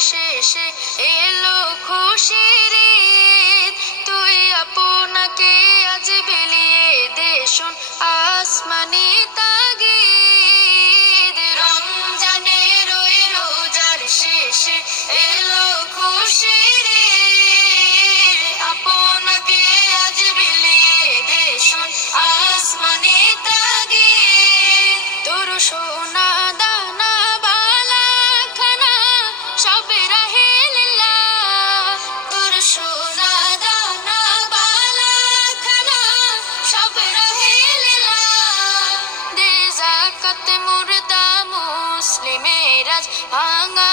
শেষে এলো খুশির ঈদ। তুই আপনাকে আজ বিলিয়ে দে শোন আসমানি তাগিদ। রমজানের ওই রোজার শেষে এলো খুশির ঈদ। আপনাকে আজ বিলিয়ে দে শোন আসমানি তাগিদ। তোর সোনা দানা বালা খানা সব রাহে লিল্লাহ। তোর সোনা দানা বালা খানা সব রাহে লিল্লাহ। দে যাকাত মুর্দা মুসলিমের আজ ভাঙা